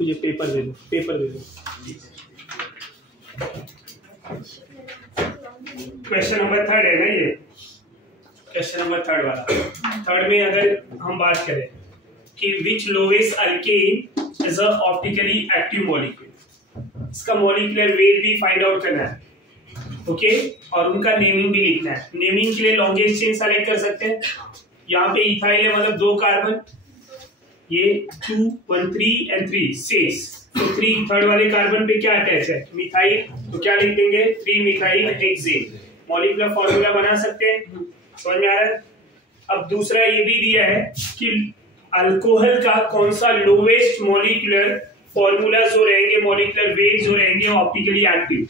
मुझे पेपर दे दो, पेपर दे दो। क्वेश्चन नंबर 3 है ना ये, क्वेश्चन नंबर 3 वाला। 3 में अगर हम बात करें कि which lowest alkane is a optically active molecule, इसका मॉलिक्यूलर वेट भी फाइंड आउट करना है, ओके और उनका नेमिंग भी लिखना है। नेमिंग के लिए लॉन्गेस्ट चेन सेलेक्ट कर सकते हैं। यहाँ पे इथाइल है मतलब 2 कार्बन, ये 2 1 3 एंड 3 6, तो 3 थर्ड वाले कार्बन पे क्या अटैच है, मिथाइल, तो क्या लिख देंगे 3 मिथाइल हेक्सेन। मॉलिक्यूलर फॉर्मूला बना सकते हैं, समझ में आ रहा है। अब दूसरा ये भी दिया है कि अल्कोहल का कौन सा लोवेस्ट मॉलिक्यूलर फॉर्मूला जो रहेंगे, मॉलिक्यूलर वेट जो रहेंगे ऑप्टिकली एक्टिव।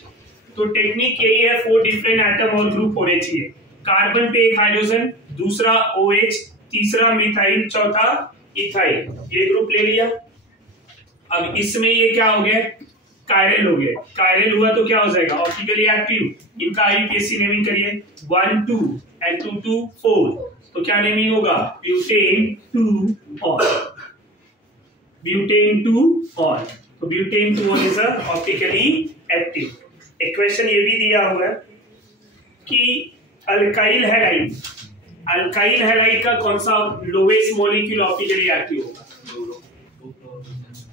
तो टेक्निक यही है, 4 डिफरेंट एटम और ग्रुप होने चाहिए। कार्बन पे एक हाइड्रोजन, दूसरा OH, तीसरा मिथाइल, चौथा इथाइल, ये ग्रुप ले लिया। अब इसमें ये क्या हो गया, कायरल हो गया। कायरल हुआ तो क्या हो जाएगा, ऑप्टिकली एक्टिव। इनका IUPAC नेमिंग करिए, 1 2 एंड 2 2 4, तो क्या नेमिंग होगा, ब्यूटेन 2 ऑल, ब्यूटेन 2 ऑल। तो butane 2 all is optically active. एक क्वेश्चन ये भी दिया हुआ है कि अल्काइल हैलाइड, अल्काइल हैलाइड का कौन सा लोवेस्ट मॉलिक्यूल ऑप्टिकली एक्टिव होगा।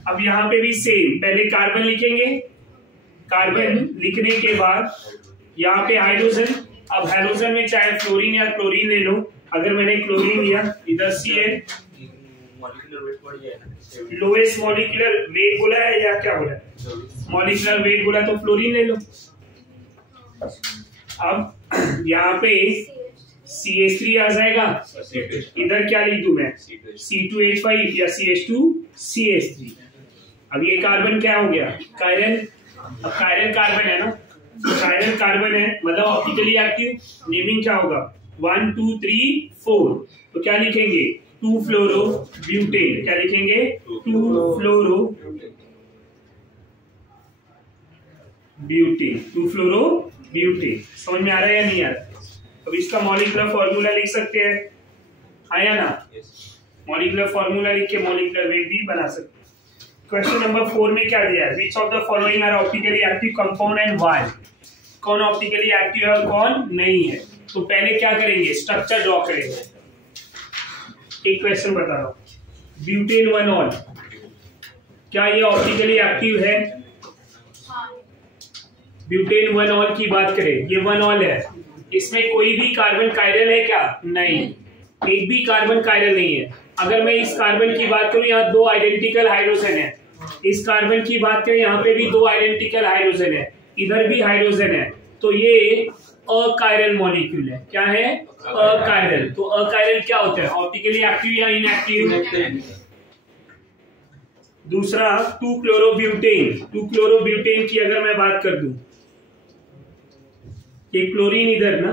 अब यहाँ पे भी सेम, पहले कार्बन लिखेंगे, कार्बन लिखने के बाद यहाँ पे हाइड्रोजन। अब हाइड्रोजन में चाहे फ्लोरीन या क्लोरीन ले लो, अगर मैंने क्लोरीन लिया इधर Cl, लोवेस्ट मॉलिक्यूलर वेट बोला है या क्या बोला है, मॉलिक्यूलर वेट बोला तो फ्लोरीन ले लो। अब यहाँ पे CH3 आ जाएगा, इधर क्या लिख दूं मैं, C2H5 या CH2CH3। अब ये कार्बन क्या हो गया, कायरल। अब कायरल कार्बन है ना, कायरल कार्बन है मतलब ऑप्टिकली एक्टिव। नेमिंग क्या होगा, 1 2 3 4, तो क्या लिखेंगे 2 फ्लोरो ब्यूटेन, क्या लिखेंगे 2 फ्लोरो ब्यूटेन, 2 फ्लोरो ब्यूटेन। समझ में आ रहा है या नहीं आ रहा। अब इसका मॉलिक्यूलर फॉर्मूला लिख सकते हैं, आया ना, मॉलिक्यूलर फॉर्मूला लिख के मॉलिक्यूलर वेट भी बना सकते हैं। क्वेश्चन नंबर 4 में क्या दिया है, which of the following are optically active compound and why, कौन ऑप्टिकली एक्टिव है और कौन नहीं है। तो पहले क्या करेंगे, स्ट्रक्चर ड्रॉ करेंगे। एक क्वेश्चन बता रहा हूं, ब्यूटेन 1 ऑल, क्या ये ऑप्टिकली एक्टिव है। ब्यूटेन 1 ऑल की बात करें, ये 1 ऑल है, इसमें कोई भी कार्बन कायरल है क्या, नहीं, एक भी कार्बन कायरल नहीं है। अगर मैं इस कार्बन की बात करूं, यहाँ 2 आइडेंटिकल हाइड्रोजन है, इस कार्बन की बात करें यहाँ पे भी 2 आइडेंटिकल हाइड्रोजन है, इधर भी हाइड्रोजन है, तो ये अकायरल मॉलिक्यूल है। क्या है, अकायरल। तो अकायरल क्या होता है, ऑप्टिकली एक्टिव या इनएक्टिव। दूसरा 2 क्लोरोब्यूटेन, 2 क्लोरोब्यूटेन की अगर मैं बात कर दूं, ये क्लोरीन इधर ना,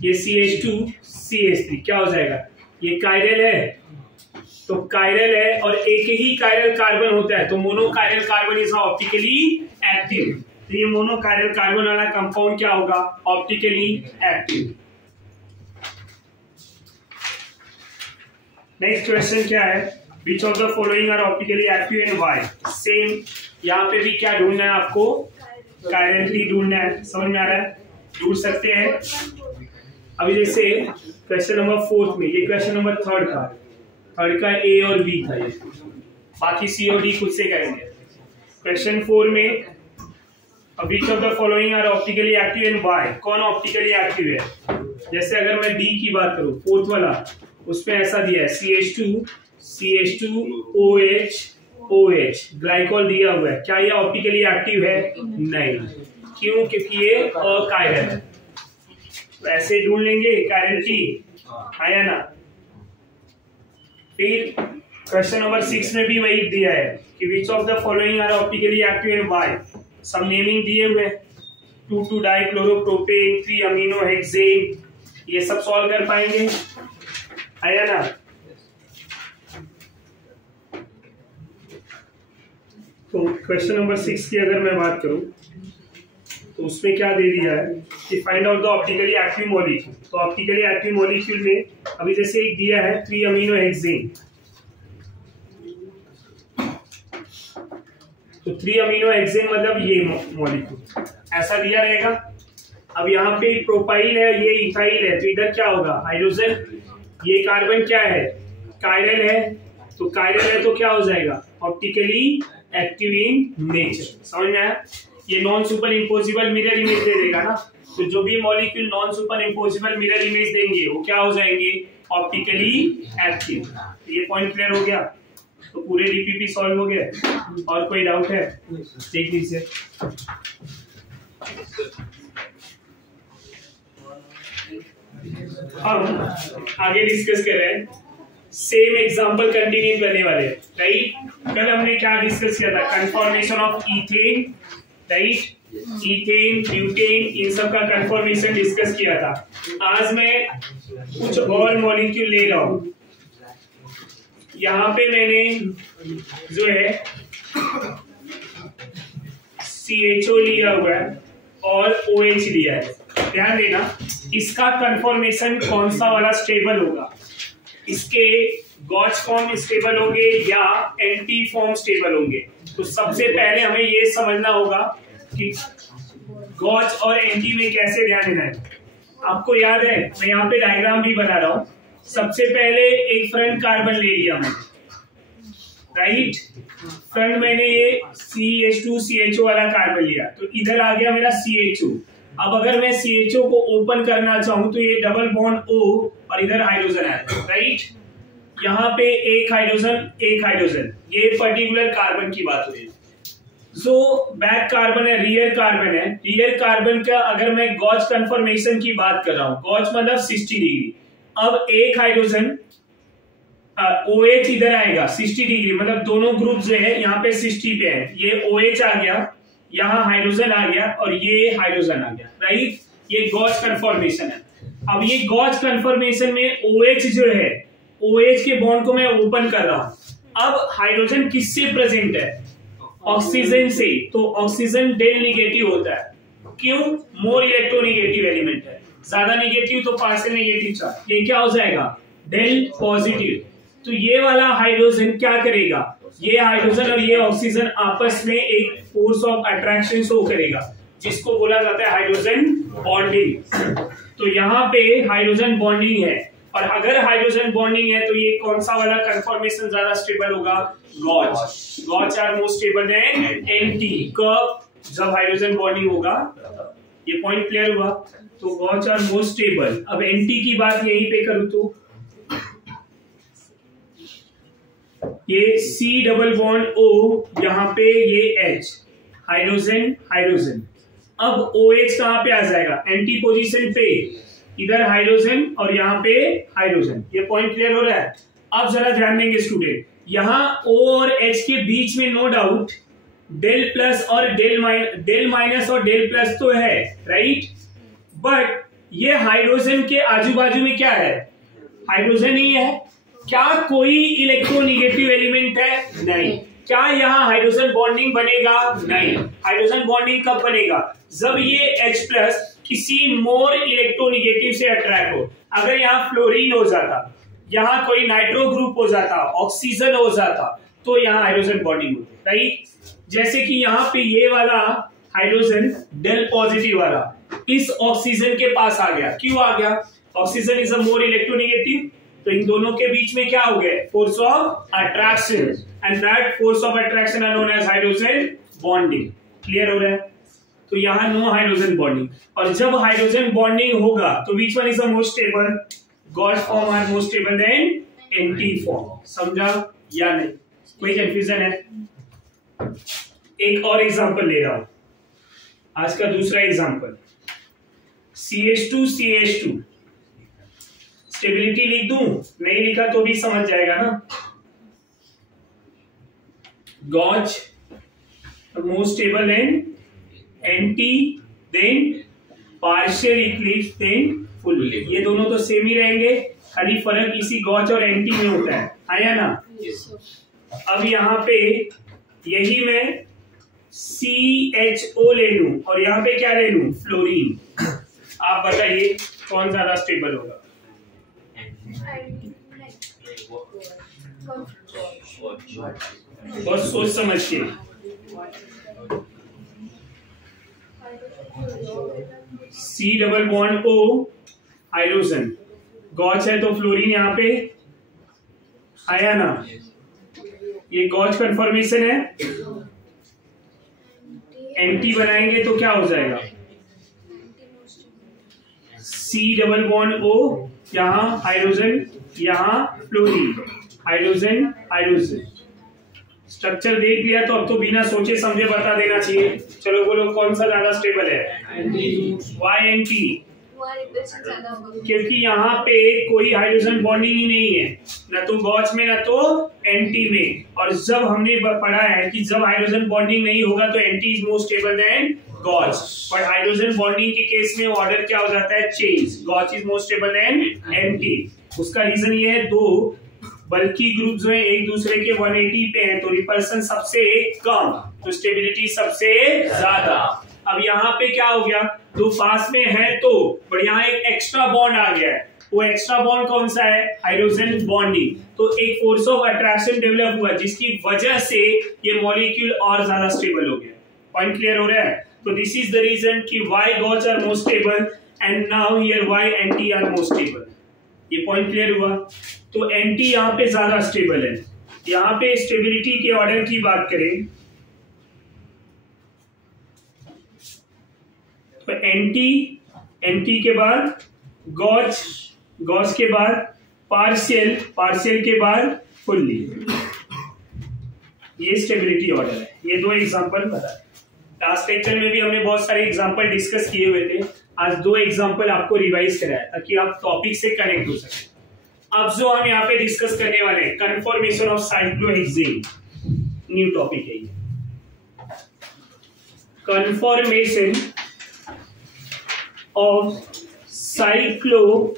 ये CH2CH3 क्या हो जाएगा, ये कायरल है, तो कायरल है और एक ही कायरल कार्बन होता है, तो मोनोकायरल कार्बन इज ऑप्टिकली एक्टिव। तो ये मोनोकायरल कार्बन वाला कंपाउंड क्या होगा, ऑप्टिकली एक्टिव। नेक्स्ट क्वेश्चन क्या है, which of the following are optically active and why. Same यहाँ पे भी क्या ढूंढना है आपको, कायरल ढूंढना है। समझ में आ रहा है, ढूंढ सकते हैं। अभी जैसे क्वेश्चन नंबर 4 में, ये क्वेश्चन नंबर 3 का A और B था, ये बाकी C और D खुद से करेंगे। क्वेश्चन 4 में which of the following are optically active and why, कौन ऑप्टिकली एक्टिव है। जैसे अगर मैं D की बात करूं, 4th वाला, उसमें ऐसा दिया है CH2 OH OH, ग्लाइकोल दिया हुआ है, क्या ये ऑप्टिकली एक्टिव है, नहीं, क्यों, क्योंकि ये अकायरल है। ऐसे ढूंढ लेंगे कायरल की, आया ना। फिर क्वेश्चन नंबर 6 में भी वही दिया है कि which of the following are optically active and why, सब नेमिंग दिए हुए, 2 डाइक्लोरोप्रोपेन, 3 अमीनो हेक्सेन, ये सब सॉल्व कर पाएंगे, आया ना। तो क्वेश्चन नंबर 6 की अगर मैं बात करूं, तो उसमें क्या दे दिया है कि find out the optically active molecule. तो ऑप्टिकली एक्टिव मॉलिक्यूल में अभी जैसे एक दिया है 3 अमीनो हेक्सेन, तो 3 अमीनो हेक्सेन मतलब ये मॉलिक्यूल ऐसा दिया रहेगा। अब यहाँ पे प्रोपाइल है, ये इथाइल है, तो इधर क्या होगा हाइड्रोजन, ये कार्बन क्या है कायरल है, तो कायरल है तो क्या हो जाएगा ऑप्टिकली एक्टिव इन नेचर। समझ में आया? ये non super imposable mirror image दे देगा ना, तो जो भी molecule non super imposable mirror image देंगे वो क्या हो जाएंगे ऑप्टिकली एक्टिव। ये पॉइंट क्लियर हो गया? तो पूरे डीपीपी सॉल्व हो गए। और कोई डाउट है देख लीजिए। हम आगे डिस्कस कर रहे हैं, सेम एग्जांपल कंटिन्यू करने वाले हैं, राइट। कल हमने क्या डिस्कस किया था, conformation of ethane, right, ethane butane इन सब का कन्फॉर्मेशन डिस्कस किया था। आज मैं कुछ और मॉलिक्यूल ले रहा हूं। यहाँ पे मैंने जो है CHO लिया हुआ है और OH लिया है। ध्यान देना इसका कन्फॉर्मेशन कौन सा वाला स्टेबल होगा, इसके गॉच फॉर्म स्टेबल होंगे या एंटी फॉर्म स्टेबल होंगे। तो सबसे पहले हमें ये समझना होगा कि गॉच और एंटी में कैसे ध्यान देना है। आपको याद है, मैं यहाँ पे डायग्राम भी बना रहा हूं। सबसे पहले एक फ्रंट कार्बन ले लिया मैंने, राइट, फ्रंट मैंने ये CH2CHO वाला कार्बन लिया, तो इधर आ गया मेरा CHO। अब अगर मैं CHO को ओपन करना चाहूं तो ये डबल बॉन्ड O और इधर हाइड्रोजन है, राइट। यहाँ पे एक हाइड्रोजन, ये पर्टिकुलर कार्बन की बात हो रही है। जो बैक कार्बन है, रियर कार्बन है, रियर कार्बन का अगर मैं गॉच कन्फर्मेशन की बात कर रहा हूं, गॉच मतलब 60 डिग्री। अब एक हाइड्रोजन OH इधर आएगा 60 डिग्री, मतलब दोनों ग्रुप जो है यहाँ पे 60 पे है। ये OH आ गया, यहाँ हाइड्रोजन आ गया और ये हाइड्रोजन आ गया, राइट। ये गॉच कन्फर्मेशन है। अब ये गॉच कन्फर्मेशन में OH जो है, OH के बॉन्ड को मैं ओपन कर रहा हूं। अब हाइड्रोजन किससे प्रेजेंट है, ऑक्सीजन से, तो ऑक्सीजन डेल निगेटिव होता है। क्यों? मोर इलेक्ट्रोनिगेटिव एलिमेंट है, ज्यादा निगेटिव तो पार्शियल निगेटिव चार्ज, ये क्या हो जाएगा डेल पॉजिटिव। तो ये वाला हाइड्रोजन क्या करेगा, ये हाइड्रोजन और ये ऑक्सीजन आपस में एक फोर्स ऑफ अट्रैक्शन शो करेगा, जिसको बोला जाता है हाइड्रोजन बॉन्डिंग। तो यहाँ पे हाइड्रोजन बॉन्डिंग है, और अगर हाइड्रोजन बॉन्डिंग है तो ये कौन सा वाला कंफर्मेशन ज्यादा स्टेबल होगा, gauche. Gauche are more stable than anti. कब? जब हाइड्रोजन बॉन्डिंग होगा। ये पॉइंट क्लियर हुआ? तो गॉच आर मोर स्टेबल। अब एंटी की बात यहीं पे करूं तो ये C डबल बॉन्ड O, यहाँ पे ये H, हाइड्रोजन हाइड्रोजन। अब OH कहां पे आ जाएगा, एंटी पोजीशन पे, इधर हाइड्रोजन और यहाँ पे हाइड्रोजन। ये पॉइंट क्लियर हो रहा है? अब जरा ध्यान देंगे स्टूडेंट, यहाँ O और H के बीच में नो डाउट डेल प्लस और डेल माइनस और डेल प्लस तो है, राइट। बट ये हाइड्रोजन के आजू बाजू में क्या है, हाइड्रोजन ही है। क्या कोई इलेक्ट्रोनिगेटिव एलिमेंट है? नहीं। क्या यहाँ हाइड्रोजन बॉन्डिंग बनेगा? नहीं। हाइड्रोजन बॉन्डिंग कब बनेगा, जब ये H प्लस किसी मोर इलेक्ट्रोनिगेटिव से अट्रैक्ट हो। अगर यहाँ फ्लोरीन हो जाता, यहाँ कोई नाइट्रो ग्रुप हो जाता, ऑक्सीजन हो जाता, तो यहाँ हाइड्रोजन बॉन्डिंग होती, राइट। जैसे कि यहाँ पे ये वाला हाइड्रोजन डेल पॉजिटिव वाला इस ऑक्सीजन के पास आ गया। क्यों आ गया? Oxygen is a more electronegative, तो इन दोनों के बीच में क्या हो गया, force of attraction, and that force of attraction are known as hydrogen bonding. Clear हो रहा है? तो यहाँ नो हाइड्रोजन बॉन्डिंग, और जब हाइड्रोजन बॉन्डिंग होगा तो which one is the most stable, gauche form are most stable than anti form. समझा या नहीं? कोई कंफ्यूजन है? एक और एग्जांपल ले रहा हूं, आज का दूसरा एग्जांपल, CH2CH2। स्टेबिलिटी लिख दूं, नहीं लिखा तो भी समझ जाएगा ना। Gauche most stable than anti than partial eclipse than full. ये दोनों तो सेम ही रहेंगे, खाली फर्क इसी गॉच और एंटी में होता है या ना। अब यहाँ पे यही मैं CHO ले लूं और यहाँ पे क्या ले लूं, फ्लोरीन। आप बताइए कौन ज्यादा स्टेबल होगा? बहुत सोच समझ के, C double bond O hydrogen, gauche है तो फ्लोरीन यहाँ पे आया ना, ये गॉच कन्फर्मेशन है। एंटी बनाएंगे तो क्या हो जाएगा, C डबल बॉन्ड O, यहाँ हाइड्रोजन, यहाँ फ्लोरीन, हाइड्रोजन हाइड्रोजन। स्ट्रक्चर देख लिया तो अब तो बिना सोचे समझे बता देना चाहिए। चलो बोलो कौन सा ज्यादा स्टेबल है, वाई एंड टी, क्योंकि यहाँ पे कोई हाइड्रोजन बॉन्डिंग ही नहीं है, न तो गॉच में न तो एंटी में। और जब हमने पढ़ा है कि जब हाइड्रोजन बॉन्डिंग नहीं होगा तो anti is more stable than gauche, पर हाइड्रोजन बॉन्डिंग के केस में ऑर्डर क्या हो जाता है, change, gauche is more stable than anti. उसका रीजन ये है, दो बल्कि ग्रुप जो है एक दूसरे के 180 पे हैं तो रिपल्सन सबसे कम तो स्टेबिलिटी सबसे ज्यादा। अब यहाँ पे क्या हो गया, दो पास में है तो, पर यहाँ एक एक्स्ट्रा बॉन्ड आ गया है। वो एक्स्ट्रा बॉन्ड कौन सा है, हाइड्रोजन बॉन्डिंग। तो एक फोर्स ऑफ अट्रैक्शन डेवलप हुआ जिसकी वजह से ये मॉलिक्यूल और ज्यादा स्टेबल हो गया। पॉइंट क्लियर हो रहा है। तो दिस इज द रीजन कि why gauche are more stable and now here why anti are more stable. ये पॉइंट क्लियर हुआ। तो एंटी यहाँ पे ज्यादा स्टेबल है। यहाँ पे स्टेबिलिटी के ऑर्डर की बात करें तो एंटी के बाद गॉच, गॉच के बाद पार्शियल, पार्शियल के बाद फुल्ली। ये स्टेबिलिटी ऑर्डर है। ये दो एग्जांपल बताए। लास्ट लेक्चर में भी हमने बहुत सारे एग्जांपल डिस्कस किए हुए थे। आज दो एग्जांपल आपको रिवाइज कराया ताकि आप टॉपिक से कनेक्ट हो सके। अब जो हम यहाँ पे डिस्कस करने वाले हैं, conformation of cyclohexane, new topic है ये। Conformation of cyclohexane,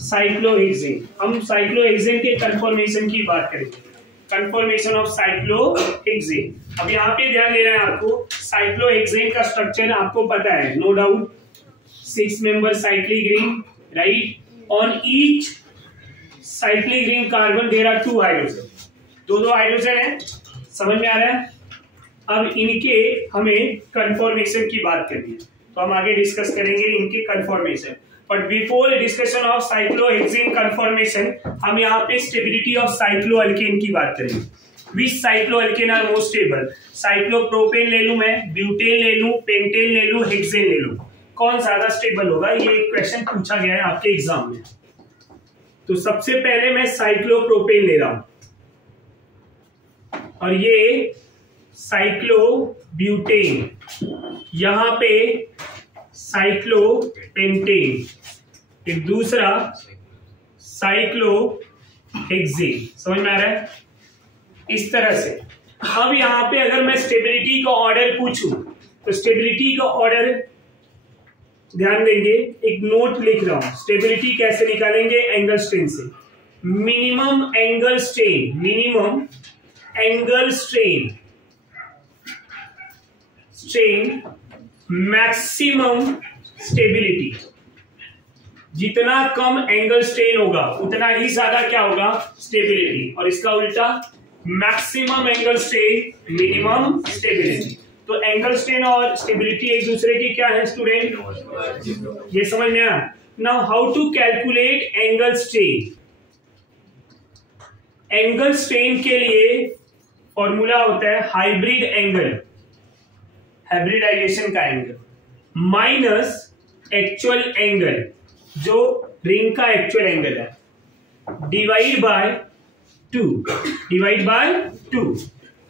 cyclohexane. हम साइक्लोहेक्सेन के कन्फॉर्मेशन की बात करेंगे। Conformation of cyclohexane. अब यहाँ पे ध्यान देना है आपको, साइक्लोहेक्सेन का स्ट्रक्चर आपको पता है, no doubt. 6 member cyclic ring, right. On each cyclic ring carbon there are 2 hydrogen, दो हाइड्रोजन है, समझ में आ रहा है। अब इनके हमें कन्फॉर्मेशन की बात करनी है तो हम आगे डिस्कस करेंगे इनके conformation. But before discussion of cyclohexane conformation, हम यहाँ पे स्टेबिलिटी ऑफ साइक्लोअल्केन की बात करेंगे। विच साइक्लोअल्केन आर मोस्ट स्टेबल, साइक्लोप्रोपेन ले लूं मैं, ब्यूटेन ले लूं, पेंटेन ले लूं, हेक्सेन ले लूं, कौन ज्यादा स्टेबल होगा? ये क्वेश्चन पूछा गया है आपके एग्जाम में। तो सबसे पहले मैं साइक्लोप्रोपेन ले रहा हूं और ये साइक्लोब्यूटेन, यहां पे साइक्लोपेंटेन, एक दूसरा साइक्लोहेक्सेन। समझ में आ रहा है? इस तरह से। अब यहां पे अगर मैं स्टेबिलिटी का ऑर्डर पूछूं तो स्टेबिलिटी का ऑर्डर ध्यान देंगे, एक नोट लिख रहा हूं। स्टेबिलिटी कैसे निकालेंगे? एंगल स्ट्रेन से। Minimum angle strain, minimum angle strain, strain maximum stability. जितना कम एंगल स्ट्रेन होगा उतना ही ज्यादा क्या होगा? स्टेबिलिटी। और इसका उल्टा, maximum angle strain, minimum stability. तो एंगल स्ट्रेन और स्टेबिलिटी एक दूसरे की क्या है स्टूडेंट? ये समझ में आया? Now how to calculate angle strain. Angle strain के लिए फॉर्मूला होता है हाइब्रिड एंगल, हाइब्रिडाइजेशन का एंगल, माइनस एक्चुअल एंगल, जो रिंग का एक्चुअल एंगल है, divide by 2, divide by 2।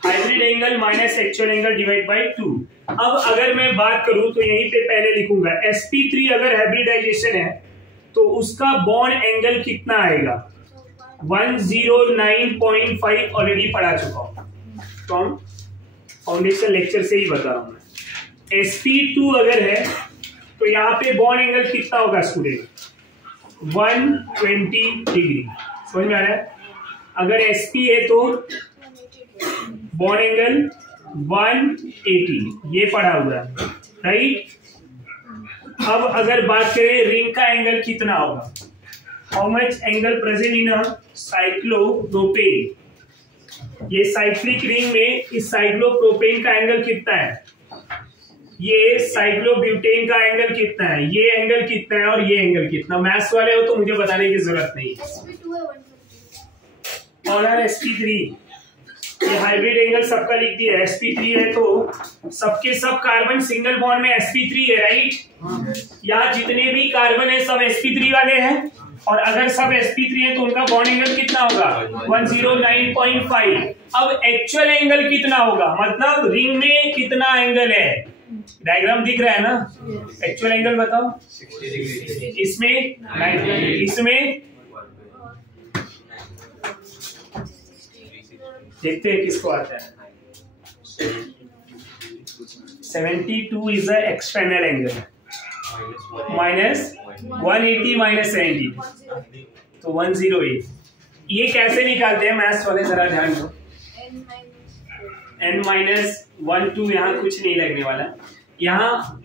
Hybrid angle minus actual angle divide by 2। अब अगर मैं बात करूं तो यहीं पे पहले लिखूंगा sp3 अगर हाइब्रिडाइजेशन है तो उसका बॉन्ड एंगल कितना आएगा? 109.5 ऑलरेडी पढ़ा चुका हूं, तो हम फाउंडेशन लेक्चर से ही बता रहा हूं मैं। sp2 अगर है तो यहाँ पे बॉन्ड एंगल कितना होगा स्टूडेंट? 120 डिग्री। समझ में आ रहा है? अगर sp है तो बॉन्ड एंगल 180, ये पढ़ा हुआ है, राइट। अब अगर बात करें रिंग का एंगल कितना होगा, how much angle present in a cyclopropane, ये साइक्लिक रिंग में इस साइक्लोप्रोपेन का एंगल कितना है? ये साइक्लोब्यूटेन का एंगल कितना है, ये एंगल कितना है और ये एंगल कितना। मैथ्स वाले हो तो मुझे बताने की जरूरत नहीं है। और sp3 ये हाइब्रिड एंगल सबका लिख दिया। sp3 है तो सबके सब कार्बन सिंगल बॉन्ड में sp3 है, राइट। यहाँ जितने भी कार्बन है सब sp3 वाले हैं, और अगर सब sp3 है तो उनका बॉन्ड एंगल कितना होगा 109.5। अब एक्चुअल एंगल कितना होगा, मतलब रिंग में कितना एंगल है, डायग्राम दिख रहा है ना। एक्चुअल एंगल बताओ, इसमें 90, इसमें देखते हैं किसको आता है। 72 is the external angle, minus 180 minus 70 तो 108। ये कैसे निकालते हैं मैथ्स वाले, जरा ध्यान दो। n-1 यहाँ कुछ नहीं लगने वाला, यहाँ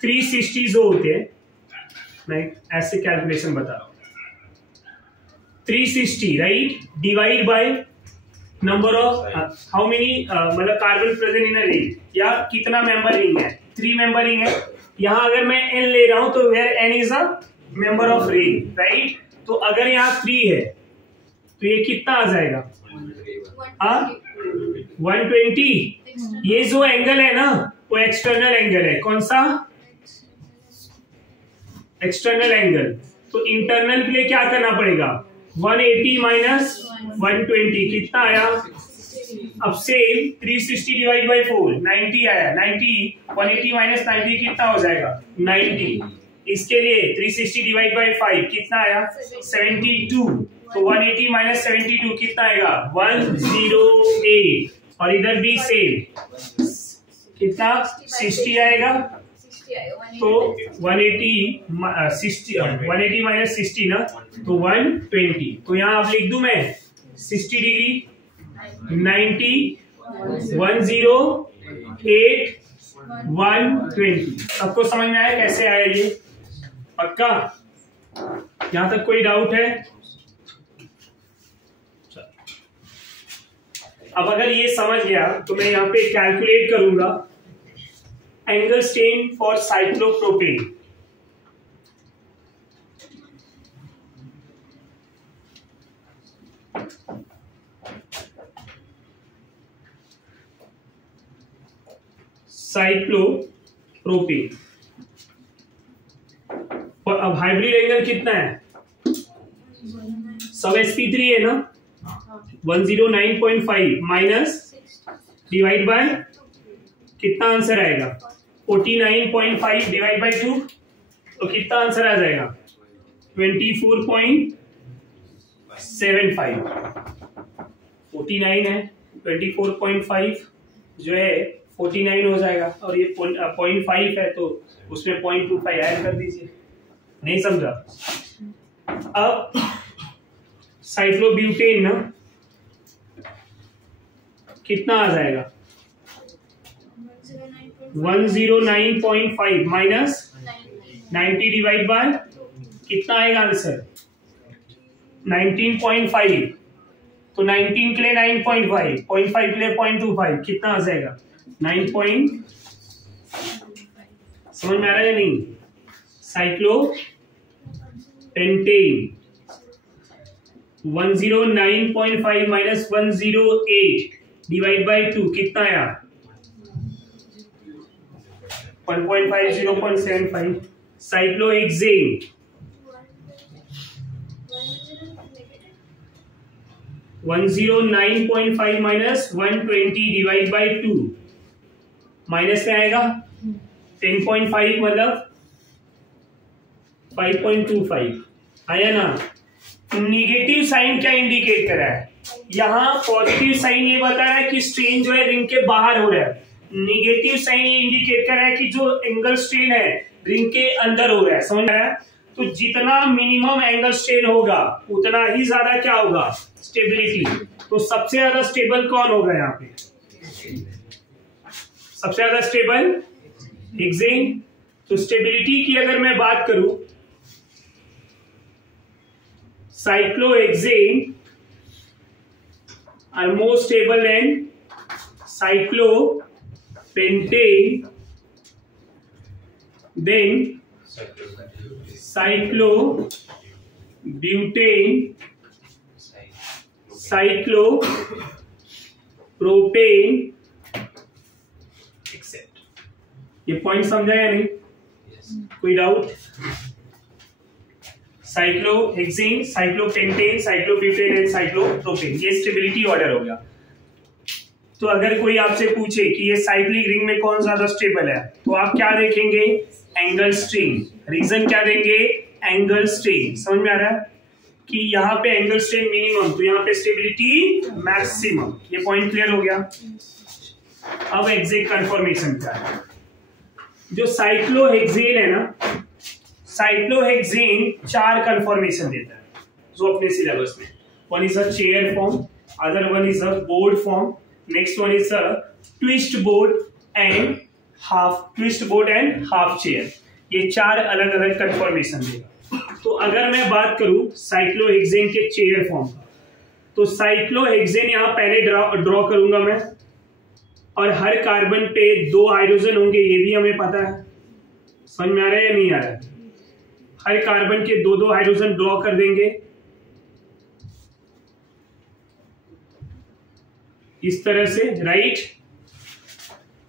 360 जो होते हैं, मैं ऐसे कैलकुलेशन बता रहा हूं। 360 right, divide by number of how many, मतलब carbon present in a ring, या कितना मेंबर रिंग है, 3 मेंबर रिंग है। यहाँ अगर मैं n ले रहा हूं तो where n is a member of ring, right. तो अगर यहाँ 3 है तो ये कितना आ जाएगा 120। ये जो एंगल है ना वो एक्सटर्नल एंगल है। कौन सा एक्सटर्नल एंगल। तो इंटरनल के लिए क्या करना पड़ेगा, 180 माइनस 120 कितना आया। अब सेम 360 डिवाइड बाई 4 90 आया। 90 180 माइनस 90 कितना हो जाएगा 90। इसके लिए 360 डिवाइड बाई 5 कितना आया 72। तो 180 माइनस 72 कितना आएगा 108। और इधर भी सेम कितना 60 आएगा। तो 180 माइनस 60 ना, तो 120। तो यहाँ आप लिख दूं मैं 60 डिग्री 90 108 120। सबको समझ में आया कैसे आया ये, पक्का। यहां तक कोई डाउट है। अब अगर ये समझ गया तो मैं यहाँ पे कैलकुलेट करूंगा angle strain for cyclopropane. Cyclopropane और अब हाइब्रिड एंगल कितना है, सब sp3 है ना, 109.5 माइनस डिवाइड बाय कितना आंसर आएगा 49.5 डिवाइड बाय 2, तो कितना आंसर आ जाएगा 24.75। 49 है 24.5 जो है 49 हो जाएगा, और ये 0.5 है तो उसमें 0.25 ऐड कर दीजिए। नहीं समझा। अब साइक्लोब्यूटेन ना कितना आ जाएगा 109.5 माइनस 90 डिवाइड बाय कितना आएगा आंसर 19.5। तो 19 के लिए 9.5, 0.5 के लिए 0.25 कितना आ जाएगा 9. समझ में आ रहा है या नहीं। साइक्लोपेंटेन 109.5 माइनस 108 डिवाइड बाई 2 कितना आया 1.5 0.75। Cyclohexane 109.5 minus 120 divide by 2 minus में आएगा 10.5 मतलब 5.25 आया ना। निगेटिव साइन क्या इंडिकेट करा है, यहाँ पॉजिटिव साइन ये बता रहा है कि स्ट्रेन जो है रिंग के बाहर हो रहा है, निगेटिव साइन ये इंडिकेट कर रहा है कि जो एंगल स्ट्रेन है रिंग के अंदर हो रहा है। समझ रहा है। तो जितना मिनिमम एंगल स्ट्रेन होगा उतना ही ज्यादा क्या होगा स्टेबिलिटी। तो सबसे ज्यादा स्टेबल कौन होगा यहाँ पे, सबसे ज्यादा स्टेबल हेक्सेन। तो स्टेबिलिटी की अगर मैं बात करूं, cyclohexane are more stable than cyclopentane then cyclobutane, cyclopropane except. ये पॉइंट समझा या नहीं? कोई doubt? Cyclohexane, cyclopentane, cyclobutane and cyclopropane, ये स्टेबिलिटी ऑर्डर हो गया। तो अगर कोई आपसे पूछे कि ये साइक्लिक रिंग में कौन ज्यादा स्टेबल है, तो आप क्या देखेंगे? Angle strain. रीजन क्या देंगे? Angle strain. समझ में आ रहा है कि यहाँ पे एंगल स्ट्रेन मिनिमम, तो यहाँ पे स्टेबिलिटी मैक्सिमम। ये पॉइंट क्लियर हो गया। अब एग्जैक्ट कंफर्मेशन क्या है? जो साइक्लोहेक्सेन है ना, साइक्लोहेक्सेन 4 कंफर्मेशन देता है जो अपने सिलेबस में। One is a chair form, other one is a board form, next one is a twist board and half chair. ये 4 अलग अलग कंफर्मेशन देगा। तो अगर मैं बात करूं साइक्लोहेक्सेन के चेयर फॉर्म का, तो साइक्लोहेक्सेन यहां पहले ड्रॉ करूंगा मैं, और हर कार्बन पे 2 हाइड्रोजन होंगे, ये भी हमें पता है। समझ में आ रहा है या नहीं आ रहा है? हर कार्बन के 2 हाइड्रोजन ड्रॉ कर देंगे इस तरह से, राइट।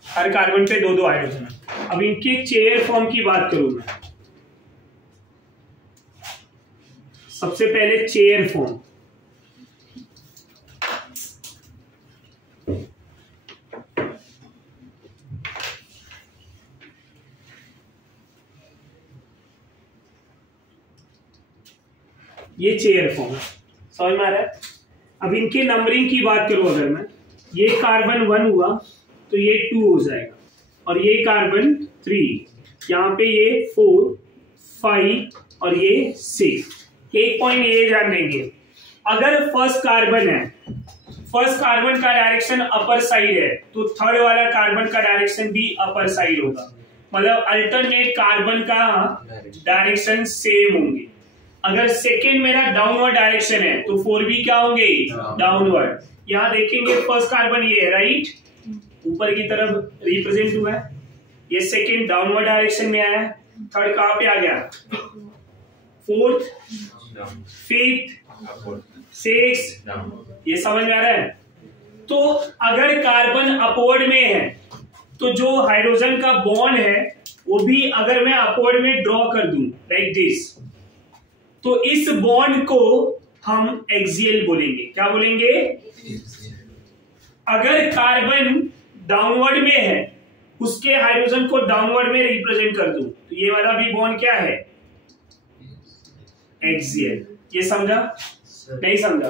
हर कार्बन पे 2 हाइड्रोजन। अब इनके चेयर फॉर्म की बात करूं मैं, सबसे पहले चेयर फॉर्म। ये चेयर फॉर्म है, समझ में आ रहा है? अब इनके नंबरिंग की बात करूं अगर मैं, ये कार्बन 1 हुआ तो ये 2 हो जाएगा, और ये कार्बन 3, यहाँ पे ये 4, 5 और ये 6। एक पॉइंट ये जान देंगे, अगर फर्स्ट कार्बन है, फर्स्ट कार्बन का डायरेक्शन अपर साइड है, तो थर्ड वाला कार्बन का डायरेक्शन भी अपर साइड होगा। मतलब अल्टरनेट कार्बन का डायरेक्शन सेम होंगे। अगर सेकेंड मेरा डाउनवर्ड डायरेक्शन है तो 4 भी क्या होंगे? डाउनवर्ड। यहां देखेंगे फर्स्ट कार्बन ये है, राइट, ऊपर की तरफ रिप्रेजेंट हुआ है, ये सेकेंड डाउनवर्ड डायरेक्शन में आया, थर्ड कहां पे आ गया? Fourth, fifth, sixth. ये समझ में आ रहा है? तो अगर कार्बन अपवर्ड में है तो जो हाइड्रोजन का बॉन्ड है वो भी अगर मैं अपवर्ड में ड्रॉ कर दूं लाइक दिस, तो इस बॉन्ड को हम एक्सियल बोलेंगे। क्या बोलेंगे? अगर कार्बन डाउनवर्ड में है, उसके हाइड्रोजन को डाउनवर्ड में रिप्रेजेंट कर दूं, तो ये वाला भी बॉन्ड क्या है? एक्सियल। ये समझा? नहीं समझा?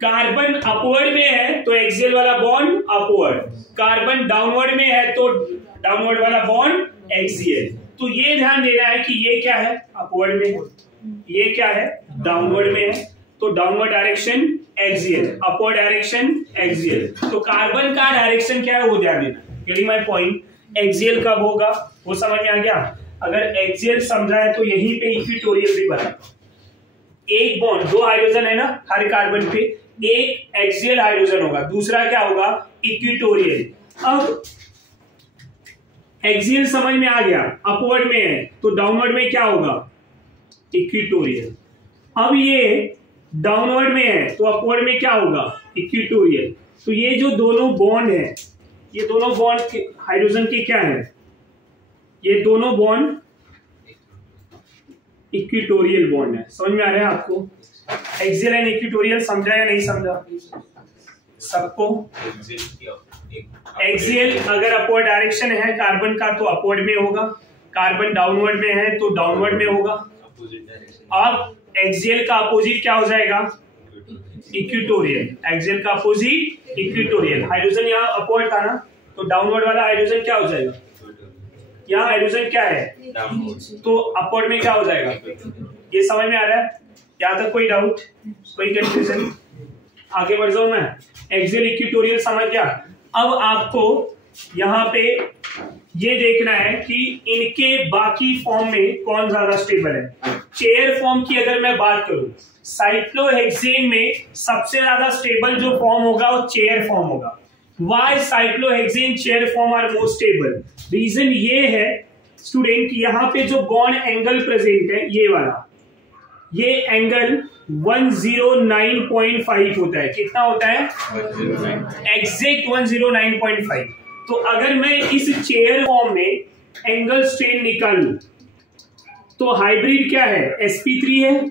कार्बन अपवर्ड में है तो एक्सियल वाला बॉन्ड अपवर्ड, कार्बन डाउनवर्ड में है तो डाउनवर्ड वाला बॉन्ड एक्सियल। तो ये ध्यान देना है कि ये क्या है? अपवर्ड में है, ये क्या है? डाउनवर्ड में है, तो downward direction axial, upward direction axial. तो कार्बन का डायरेक्शन क्या है वो ध्यान देना। Getting my point? एक्सियल कब होगा वो समझ में आ गया? अगर एक्सियल समझा है तो यहीं पे इक्विटोरियल भी बना। एक बॉन्ड, 2 हाइड्रोजन है ना हर कार्बन पे, एक एक्सियल हाइड्रोजन होगा, दूसरा क्या होगा? इक्विटोरियल। अब एक्सियल समझ में आ गया, अपवर्ड में है तो डाउनवर्ड में क्या होगा? इक्विटोरियल। अब ये डाउनवर्ड में है तो अपवर्ड में क्या होगा? इक्विटोरियल। तो ये जो दोनों बॉन्ड है, ये दोनों बॉन्ड हाइड्रोजन के क्या है? ये दोनों बॉन्ड इक्विटोरियल बॉन्ड है। समझ में आ रहा है आपको? एक्सियल एंड इक्विटोरियल समझा या नहीं समझा सबको? एक्सियल अगर अपवर्ड डायरेक्शन है कार्बन का तो अपवर्ड में होगा, कार्बन डाउनवर्ड में है तो डाउनवर्ड में होगा। अब एक्सियल का अपोजिट क्या हो जाएगा? इक्विटोरियल। एक्सियल का अपोजिट इक्विटोरियल। हाइड्रोजन यहाँ अपवर्ड था ना, तो डाउनवर्ड वाला हाइड्रोजन क्या हो जाएगा? यहाँ हाइड्रोजन क्या है? तो अपवर्ड में क्या हो जाएगा? ये समझ में आ रहा है? यहाँ तक कोई डाउट, कोई कंफ्यूजन? आगे बढ़ जाऊं मैं? एक्सियल इक्विटोरियल समझ गया। अब आपको यहाँ पे ये देखना है कि इनके बाकी फॉर्म में कौन ज्यादा स्टेबल है। चेयर फॉर्म की अगर मैं बात करूं, साइक्लोहेक्सेन में सबसे ज्यादा स्टेबल जो फॉर्म होगा वो चेयर फॉर्म होगा। Why cyclohexane chair form are more stable? Reason ये है, स्टूडेंट यहाँ पे जो बॉन्ड एंगल प्रेजेंट है ये वाला, ये एंगल 109.5 होता है। कितना होता है? एग्जैक्ट 109.5। तो अगर मैं इस चेयर फॉर्म में एंगल स्ट्रेन निकालूं तो हाइब्रिड क्या है? sp3 है,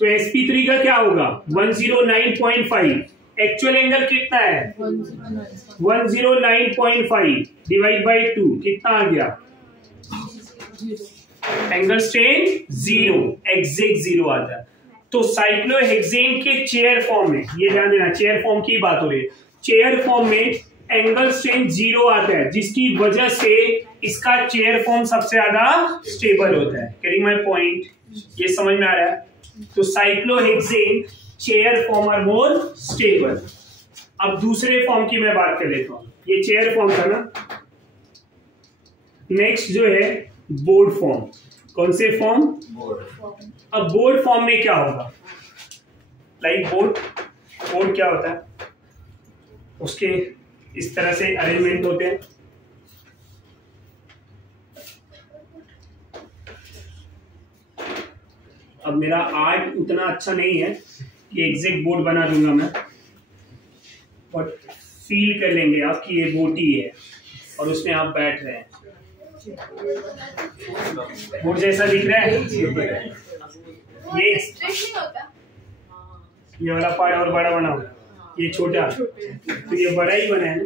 तो sp3 का क्या होगा? 109.5। एक्चुअल एंगल कितना है? 109.5 डिवाइड बाई 2 कितना आ गया? एंगल स्ट्रेन 0, एग्जैक्ट 0 आता है। तो साइक्लोहेक्सेन के चेयर फॉर्म में, ये ध्यान देना, चेयर फॉर्म की बात हो रही है, चेयर फॉर्म में एंगल स्ट्रेन 0 आता है, जिसकी वजह से इसका चेयर फॉर्म सबसे ज्यादा स्टेबल होता है। Getting my point? ये समझ में आ रहा है? तो cyclohexane chair form are more stable. अब दूसरे फॉर्म की मैं बात कर लेता हूं। ये चेयर फॉर्म था ना, नेक्स्ट जो है बोर्ड फॉर्म। कौन से फॉर्म? अब बोर्ड फॉर्म में क्या होगा? लाइक बोर्ड क्या होता है? उसके इस तरह से अरेंजमेंट होते हैं। अब मेरा आर्ट उतना अच्छा नहीं है कि एग्जैक्ट बोर्ड बना दूंगा मैं, बट फील कर लेंगे आप कि ये बोटी है और उसमें आप बैठ रहे हैं। बोर्ड जैसा दिख रहा है? ये वाला पार्ट और बड़ा बना हुआ, ये छोटा, तो ये बड़ा ही बना है ना,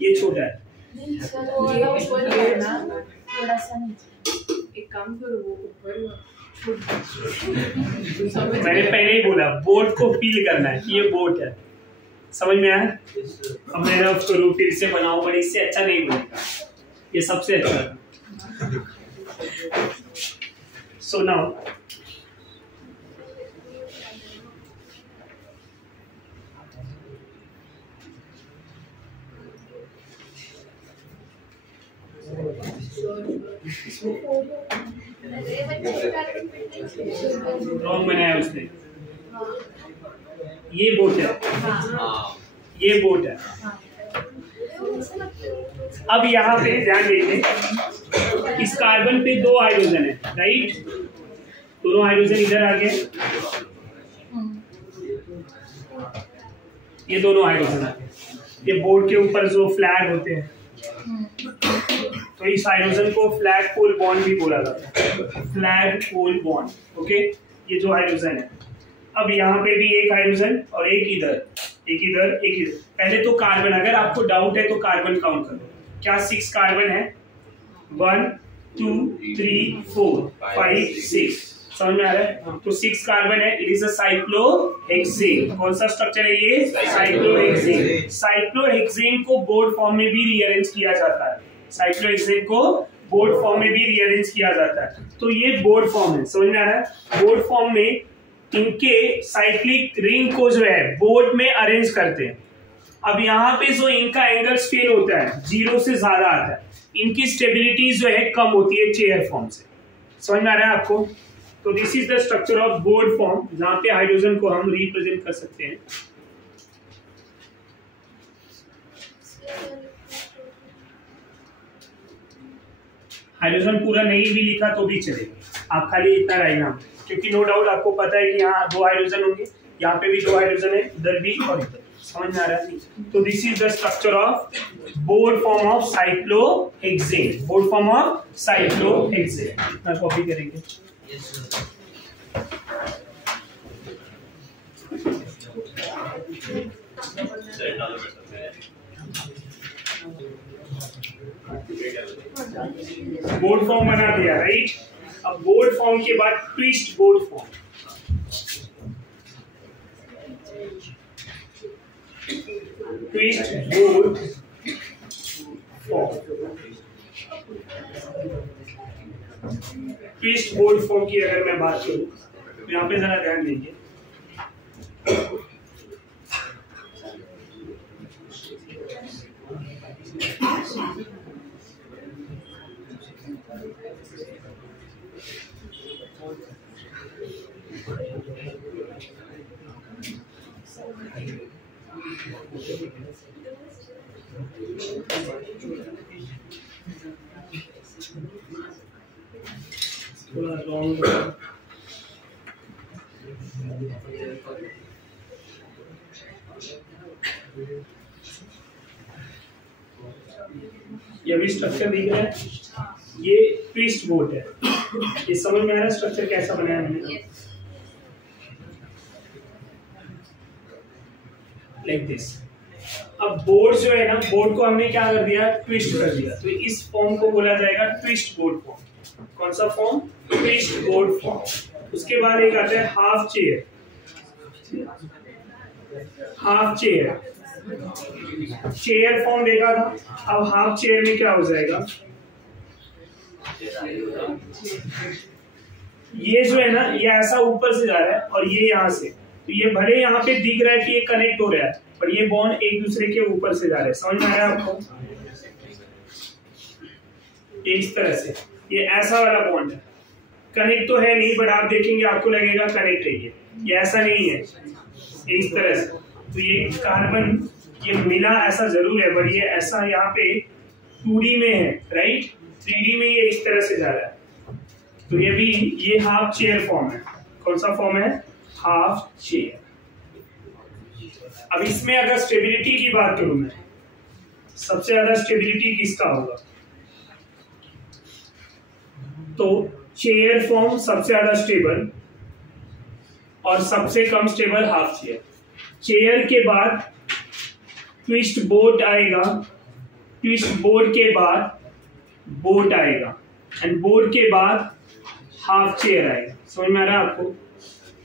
ये छोटा है। मैंने पहले ही बोला बोट को फील करना है कि ये बोट है। समझ में आया? अब मैं उसको फिर से बनाऊं, पर इससे अच्छा नहीं बनेगा, ये सबसे अच्छा है। सो नाउ रॉन्ग बनाया उसने। ये बोट है, ये बोट है। अब यहाँ पे ध्यान दीजिए, इस कार्बन पे 2 हाइड्रोजन है, राइट? दोनों हाइड्रोजन इधर आ गए, ये दोनों हाइड्रोजन आ गए। ये बोर्ड के ऊपर जो फ्लैग होते हैं, तो इस हाइड्रोजन को फ्लैग पोल बॉन्ड भी बोला जाता है, फ्लैग पोल बॉन्ड। ओके, ये जो हाइड्रोजन है, अब यहाँ पे भी एक हाइड्रोजन और एक इधर, एक इधर, एक इधर। पहले तो कार्बन, अगर आपको डाउट है तो कार्बन काउंट करो। क्या 6 कार्बन है? 1 2 3 4 5 6। समझ में आ रहा है? तो 6 कार्बन है, इट इज अ साइक्लोहेक्सेन। कौन सा स्ट्रक्चर है ये? साइक्लोहेक्सेन। साइक्लोहेक्सेन को बोर्ड फॉर्म में भी रीअरेंज किया जाता है, साइक्लोहेक्सेन को बोर्ड फॉर्म में भी रीअरेंज किया जाता है। तो ये बोर्ड फॉर्म है। समझ में आ रहा है? बोर्ड फॉर्म में इनके साइक्लिक रिंग को जो है बोर्ड में अरेंज करते हैं। अब यहाँ पे जो इनका एंगल स्ट्रेन होता है 0 से ज्यादा आता है, इनकी स्टेबिलिटी जो है कम होती है चेयर फॉर्म से। समझ में आ रहा है आपको? तो this is the structure of board form, जहां पे हाइड्रोजन को हम रिप्रेजेंट कर सकते हैं। हाइड्रोजन पूरा नहीं भी लिखा तो भी चलेगा, आप खाली इतना रहना, क्योंकि नो डाउट आपको पता है कि यहाँ 2 हाइड्रोजन होंगे, यहाँ पे भी 2 हाइड्रोजन है, इधर भी और इधर। समझ में आ रहा है? तो this is the structure of board form of cyclohexane, board form of cyclohexane. ना कॉपी करेंगे। बोर्ड फॉर्म बना दिया, राइट? अब बोर्ड फॉर्म के बाद twist boat form. Twist boat form, twist boat form की अगर मैं बात करूं तो यहाँ पे जरा ध्यान दीजिए। रॉन्ग। ये भी स्ट्रक्चर दिख रहा है, ये ट्विस्ट बोट है। ये समझ में आ रहा है स्ट्रक्चर कैसा बनाया मैंने? Like this. अब बोर्ड जो है ना, बोर्ड को हमने क्या कर दिया, ट्विस्ट कर दिया, तो इस फॉर्म को बोला जाएगा ट्विस्ट बोर्ड फॉर्म। कौन सा फॉर्म? Twist boat form. उसके बाद एक आता है half chair. Half chair, chair form देखा था, अब हाफ चेयर में क्या हो जाएगा, ये जो है ना, ये ऐसा ऊपर से जा रहा है और ये यहाँ से, तो ये भले यहाँ पे दिख रहा है कि ये कनेक्ट हो रहा है, पर ये बॉन्ड एक दूसरे के ऊपर से जा रहे हैं। समझ में आ रहा है आपको? इस तरह से ये ऐसा वाला बॉन्ड है, कनेक्ट तो है नहीं, बट आप देखेंगे आपको लगेगा कनेक्ट है। ये ऐसा नहीं है, इस तरह से। तो ये कार्बन ये मिला ऐसा जरूर है, बट ये ऐसा यहाँ पे 2D में है, राइट? 3D में ये इस तरह से जा रहा है। तो ये भी ये हाफ चेयर फॉर्म है। कौन सा फॉर्म है? Half chair. अब इसमें अगर स्टेबिलिटी की बात करूं मैं, सबसे ज्यादा स्टेबिलिटी किसका होगा? तो चेयर फॉर्म सबसे ज्यादा स्टेबल और सबसे कम स्टेबल हाफ चेयर। चेयर के बाद ट्विस्ट बोट आएगा, ट्विस्ट बोट के बाद बोट आएगा, एंड बोट के बाद हाफ चेयर आएगा। समझ में आ रहा है आपको?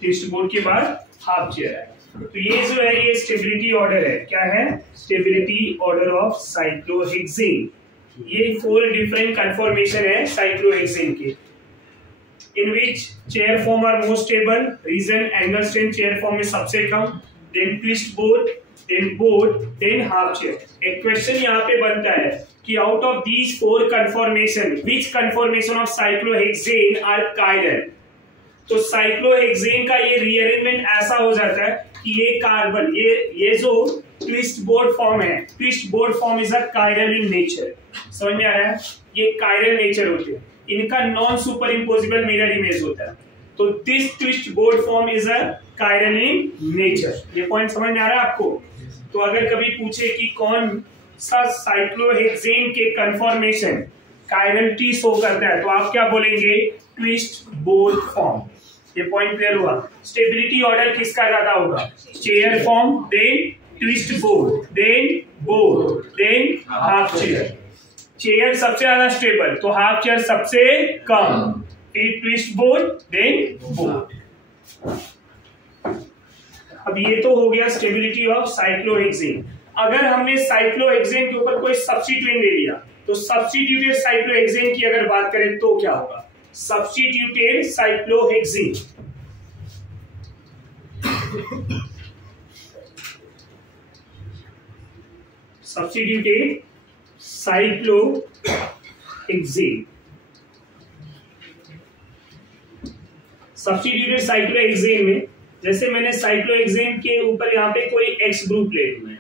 ट्विस्ट बोट के बाद हाफ चेयर आएगा। तो ये जो है ये स्टेबिलिटी ऑर्डर है। क्या है? Stability order of cyclohexane. ये 4 डिफरेंट कन्फॉर्मेशन है साइक्लोहेक्सेन के, in which chair form are most stable, reason angle strength chair form में सबसे कम, than twist boat, than boat, than half chair. एक क्वेश्चन यहाँ पे बनता है कि out of these 4 conformation which conformation of cyclohexane are chiral. तो साइक्लोहेक्सेन का ये रीअरेंजमेंट ऐसा हो जाता है कि ये कार्बन, ये जो ट्विस्ट बोर्ड फॉर्म है, twist boat form is a chiral in nature. समझ में आ रहा है? ये कायरल नेचर होते हैं, इनका non super imposable mirror image होता है। तो this twist boat form is a chiral in nature. ये पॉइंट समझ में आ रहा है आपको? तो अगर कभी पूछे कि कौन सा साइक्लोहेक्सेन के कन्फॉर्मेशन कायरल टी शो करता है, तो आप क्या बोलेंगे? Twist boat form. ये पॉइंट क्लियर हुआ? स्टेबिलिटी ऑर्डर किसका ज्यादा होगा? Chair form, then twist boat, then boat, then half chair. Chair सबसे ज्यादा स्टेबल, तो हाफ चेयर सबसे कम, फिर ट्विस्ट बोर्ड, देन बोर्ड। अब ये तो हो गया स्टेबिलिटी ऑफ साइक्लोहेक्सेन। अगर हमने साइक्लोहेक्सेन के ऊपर कोई सब्स्टिट्यूएंट ले लिया, तो सब्स्टिट्यूटेड साइक्लोहेक्सेन की अगर बात करें तो क्या होगा? Substituted cyclohexane. Substituted cyclohexane. Substituted cyclohexane में जैसे मैंने साइक्लोहेक्सेन के ऊपर यहाँ पे कोई एक्स ग्रुप ले लूं,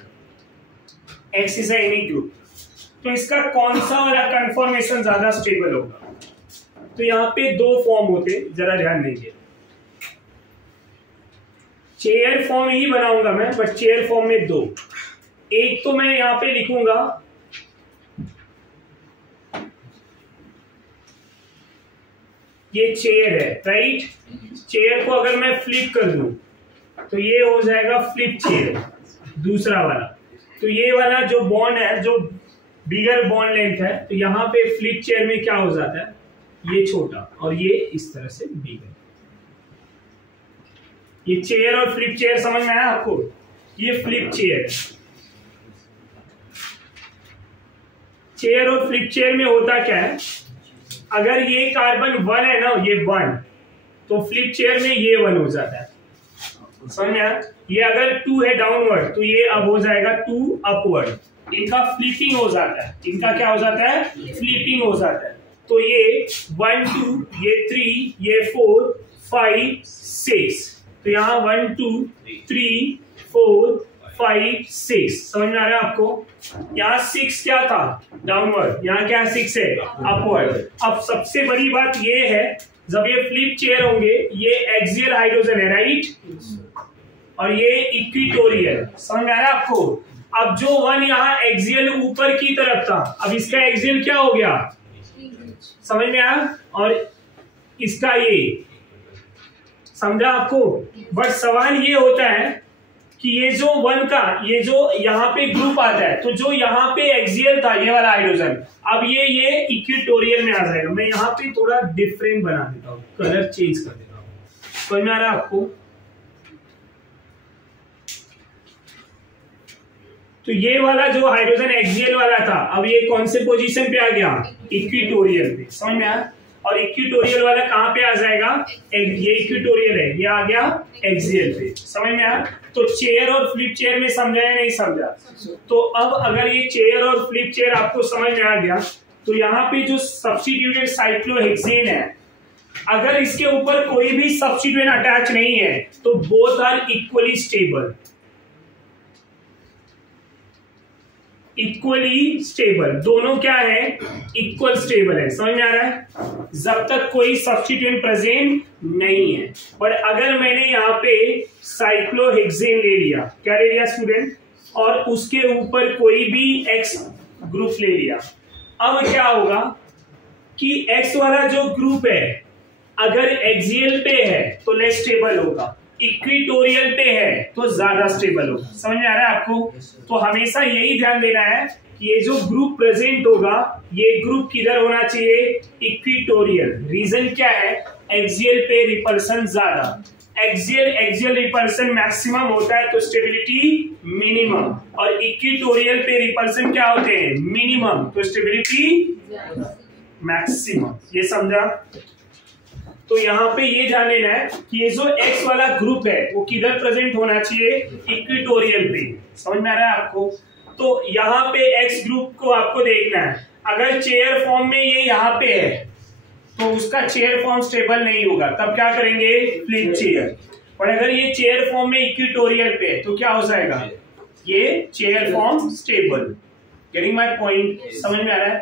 एक्स इज एनी ग्रुप, तो इसका कौन सा वाला कन्फॉर्मेशन ज्यादा स्टेबल होगा? तो यहाँ पे 2 फॉर्म होते, जरा ध्यान देंगे। चेयर फॉर्म ही बनाऊंगा मैं, बट चेयर फॉर्म में 2। एक तो मैं यहाँ पे लिखूंगा ये चेयर है, राइट? चेयर को अगर मैं फ्लिप कर दूं तो ये हो जाएगा फ्लिप चेयर, दूसरा वाला। तो ये वाला जो बॉन्ड है, जो बिगर बॉन्ड लेंथ है, तो यहाँ पे फ्लिप चेयर में क्या हो जाता है? ये छोटा और ये इस तरह से बिगर। ये चेयर और फ्लिप चेयर समझ में आया आपको? ये फ्लिप चेयर। चेयर और फ्लिप चेयर में होता क्या है? अगर ये कार्बन 1 है ना, ये 1, तो फ्लिप चेयर में ये 1 हो जाता है। समझ में आया? ये अगर 2 है डाउनवर्ड, तो ये अब हो जाएगा 2 अपवर्ड। इनका फ्लिपिंग हो जाता है। इनका क्या हो जाता है? फ्लिपिंग हो जाता है। तो ये 1 2, ये 3, ये 4 5 6, तो यहाँ 1 2 3 4 5 6। समझ में आ रहा है आपको? यहाँ 6 क्या था? डाउनवर्ड। यहाँ क्या 6 है? अपवर्ड। अब सबसे बड़ी बात ये है जब ये फ्लिप चेयर होंगे, ये एक्सियल हाइड्रोजन है, राइट, और ये इक्विटोरियल। समझ में आ रहा है आपको? अब जो वन यहाँ एक्सियल ऊपर की तरफ था, अब इसका एक्सियल क्या हो गया, समझ में आया, और इसका ये, समझा आपको? बट सवाल ये होता है कि ये जो वन का ये जो यहाँ पे ग्रुप आता है, तो जो यहाँ पे एक्सियल था ये वाला हाइड्रोजन, अब ये इक्विटोरियल में आ जाएगा। मैं यहाँ पे थोड़ा डिफरेंट बना देता हूँ, कलर चेंज कर देता हूँ। समझ में आ रहा है आपको? तो ये वाला जो हाइड्रोजन एक्सियल वाला था, अब ये कौन से पोजीशन पे आ गया, इक्विटोरियल पे। समझ में आया? और इक्विटोरियल वाला कहां पे आ जाएगा, ये इक्विटोरियल है, ये आ गया एक्सियल पे। समझ में आया? तो चेयर और फ्लिप चेयर में समझा या नहीं समझा? तो अब अगर ये चेयर और फ्लिप चेयर आपको समझ में आ गया, तो यहाँ पे जो सब्स्टिट्यूटेड साइक्लोहेक्सेन है, अगर इसके ऊपर कोई भी सब्स्टिट्यूएंट अटैच नहीं है, तो both are equally stable. Equally stable, दोनों क्या है, इक्वल स्टेबल है। समझ में आ रहा है? जब तक कोई सब्स्टिट्यूएंट प्रेजेंट नहीं है। पर अगर मैंने यहाँ पे साइक्लोहेक्सेन ले लिया, क्या ले लिया स्टूडेंट, और उसके ऊपर कोई भी एक्स ग्रुप ले लिया, अब क्या होगा कि एक्स वाला जो ग्रुप है अगर एक्सियल पे है तो लेस स्टेबल होगा, इक्विटोरियल पे है तो ज्यादा स्टेबल होगा। समझ में आ रहा है आपको? तो हमेशा यही ध्यान देना है कि ये जो ग्रुप प्रेजेंट होगा, ये ग्रुप किधर होना चाहिए, इक्विटोरियल। रीजन क्या है, एक्सियल पे रिपल्सन ज्यादा, एक्सियल रिपल्सन मैक्सिमम होता है तो स्टेबिलिटी मिनिमम, और इक्विटोरियल पे रिपल्सन क्या होते हैं, मिनिमम, तो स्टेबिलिटी मैक्सिमम। ये समझा? तो यहाँ पे ये जान लेना है कि ये जो एक्स वाला ग्रुप है वो किधर प्रेजेंट होना चाहिए, इक्विटोरियल पे। समझ में आ रहा है आपको? तो यहाँ पे एक्स ग्रुप को आपको देखना है, अगर चेयर फॉर्म में ये यहाँ पे है तो उसका चेयर फॉर्म स्टेबल नहीं होगा, तब क्या करेंगे, फ्लिप चेयर। और अगर ये चेयर फॉर्म में इक्विटोरियल पे है तो क्या हो जाएगा, ये chair form stable. Getting my point? समझ में आ रहा है?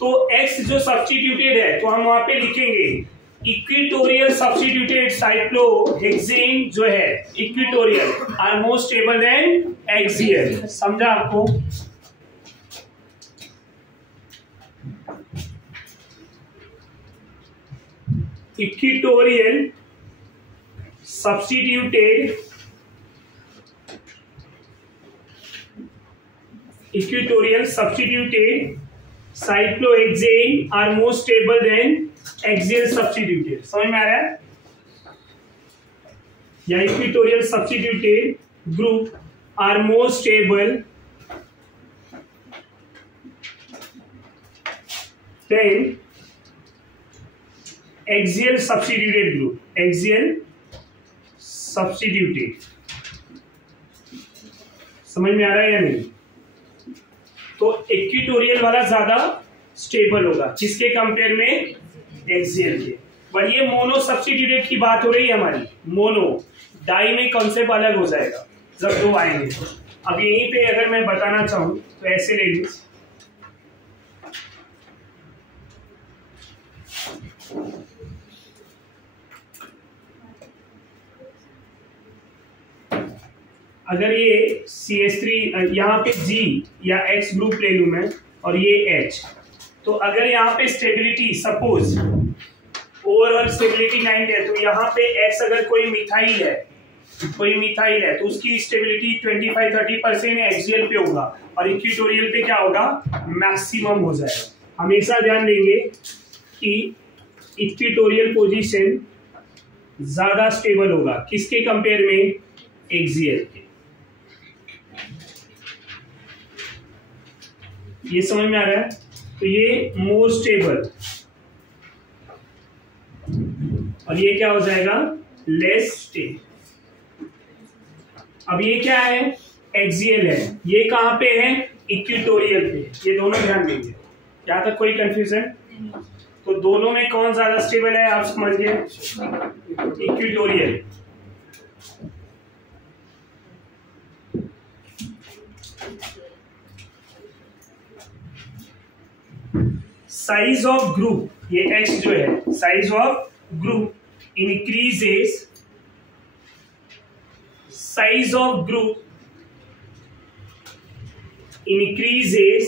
तो एक्स जो सब्स्टिट्यूटेड है तो हम वहां पे लिखेंगे इक्विटोरियल सब्स्टिट्यूटेड साइक्लोहेक्सेन जो है equatorial are more stable than axial. समझा आपको? Equatorial substituted cyclohexane are more stable than axial substituted। समझ में आ रहा है? या equatorial substituted group are more stable than axial substituted group, axial substituted. समझ में आ रहा है या नहीं? तो इक्विटोरियल वाला ज्यादा स्टेबल होगा, किसके कंपेयर में, एक्सियल के। पर ये मोनो सब्स्टिट्यूटेड की बात हो रही है हमारी, मोनो। डाई में कॉन्सेप्ट अलग हो जाएगा जब दो आएंगे। अब यहीं पे अगर मैं बताना चाहूं तो ऐसे ले लीजिए, अगर ये CH3 यहाँ पे G या X ग्रुप ले लूं मैं और ये H, तो अगर यहाँ पे स्टेबिलिटी सपोज ओवरऑल स्टेबिलिटी 90 है, तो यहाँ पे X अगर कोई मिथाइल है तो उसकी स्टेबिलिटी 25-30% एक्सियल पे होगा और इक्विटोरियल पे क्या होगा, मैक्सिमम हो जाएगा। हमेशा ध्यान देंगे कि इक्विटोरियल पोजीशन ज्यादा स्टेबल होगा, किसके कंपेयर में, एक्सियल के। ये समझ में आ रहा है? तो ये मोर स्टेबल और ये क्या हो जाएगा, लेस स्टेबल। अब ये क्या है, एक्सियल है, ये कहां पे है, इक्विटोरियल पे। ये दोनों ध्यान देंगे, यहां तक कोई कंफ्यूजन? तो दोनों में कौन ज्यादा स्टेबल है, आप समझ गए, इक्विटोरियल। साइज ऑफ ग्रुप, ये एक्स जो है, size of group increases, size of group increases,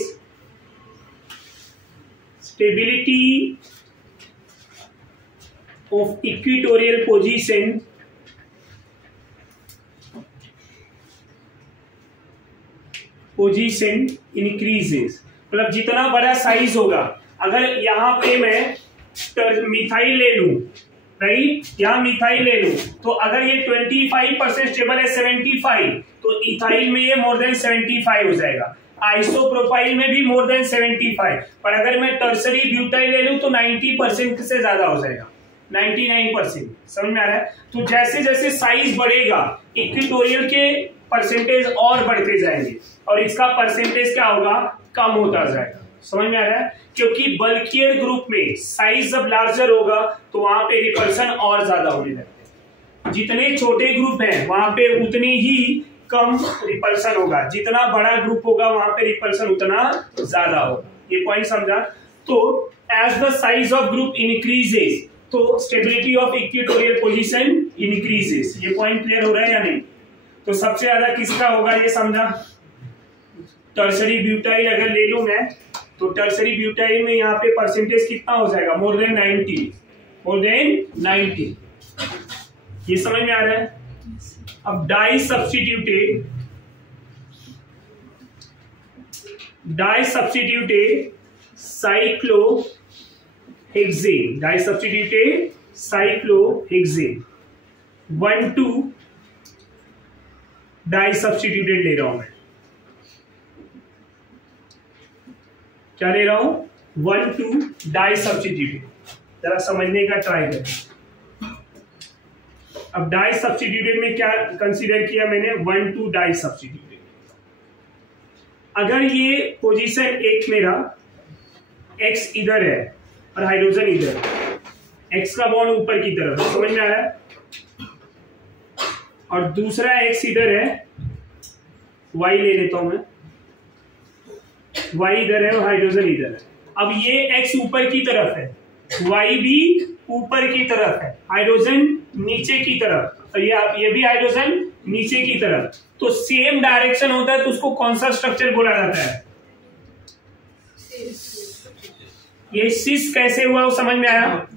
stability of equatorial position increases। मतलब जितना बड़ा साइज होगा, अगर यहाँ पे मैं मिथाइल ले लूं, राइट, यहाँ मिथाइल ले लूं, तो अगर ये 25% स्टेबल है 75, तो इथाइल में ये मोर देन 75 हो जाएगा, आइसोप्रोपाइल में भी मोर देन 75, पर अगर मैं टर्सरी ब्यूटाइल ले लूं तो 90% से ज्यादा हो जाएगा, 99%। समझ में आ रहा है? तो जैसे जैसे साइज बढ़ेगा इक्विटोरियल के परसेंटेज और बढ़ते जाएंगे और इसका परसेंटेज क्या होगा, कम होता जाएगा। समझ में आ रहा है? क्योंकि बल्कियर ग्रुप में साइज जब लार्जर होगा तो वहां पे रिपल्सन और ज्यादा होने लगते हैं। जितने छोटे ग्रुप हैं वहां पे उतनी ही कम रिपल्सन होगा, जितना बड़ा ग्रुप होगा वहां पे रिपल्सन उतना ज्यादा होगा। ये पॉइंट समझा? तो as the size of group increases, तो stability of equatorial position increases. ये पॉइंट क्लियर हो रहा है या नहीं? तो सबसे ज्यादा किसका होगा ये समझा? टर्सरी ब्यूटाइल अगर ले लूं मैं, तो टर्सरी ब्यूटाइल में यहाँ पे परसेंटेज कितना हो जाएगा, मोर देन 90, मोर देन 90। ये समझ में आ रहा है? अब di substituted cyclohexane, 1,2 di substituted ले रहा हूं मैं। क्या ले रहा हूं? 1,2 डाई सब्स्टिट्यूटेड। जरा समझने का ट्राई करें। अब डाई सब्स्टिट्यूटेड में क्या कंसीडर किया मैंने? 1,2 डाई सब्स्टिट्यूटेड। अगर ये पोजीशन एक मेरा एक्स इधर है और हाइड्रोजन इधर, एक्स का बॉन्ड ऊपर की तरफ है, समझ में आ रहा है? और दूसरा एक्स इधर है, वाई ले लेता हूं मैं, वाई इधर है और हाइड्रोजन इधर है। अब ये एक्स ऊपर की तरफ है, वाई भी ऊपर की तरफ है, हाइड्रोजन नीचे की तरफ, और ये भी हाइड्रोजन नीचे की तरफ। तो सेम डायरेक्शन होता है तो उसको कौन सा स्ट्रक्चर बोला जाता है? ये सिस कैसे हुआ वो समझ में आया?